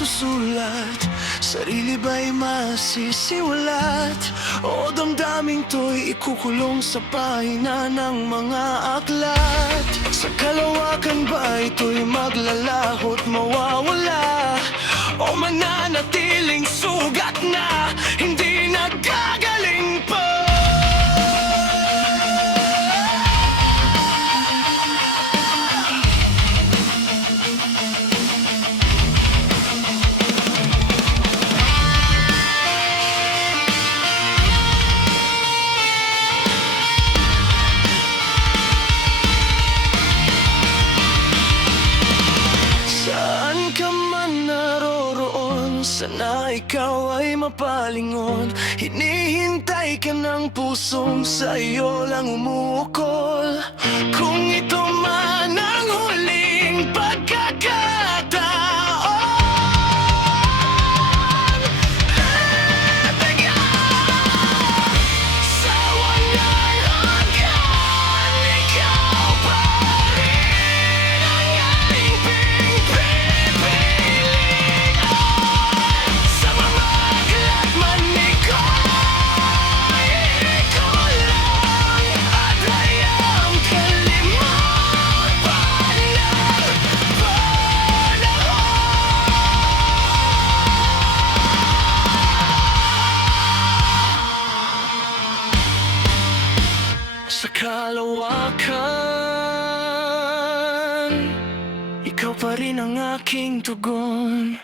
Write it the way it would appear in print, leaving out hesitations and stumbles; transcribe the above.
masusulat? Sarili ba'y masisiwalat? O damdaming to'y ikukulong sa pahina ng mga aklat? Sa kalawakan ba ito'y maglalahot mawawala? O mananatiling sugat na hindi nagagaling pa? Saan ka man naroroon, sana ikaw ay mapalingon. Hinihintay ka ng pusong sa iyo lang umuukol. Kung ito man ang huling pagkakataon, bigyan sa walang hanggan. Ikaw pa rin ang aking pinipiling. Sa mga aklat man iko'y ikulang at hayang kalimutan ng panahon. Sa kalawakan, ikaw pa rin ang aking tugon.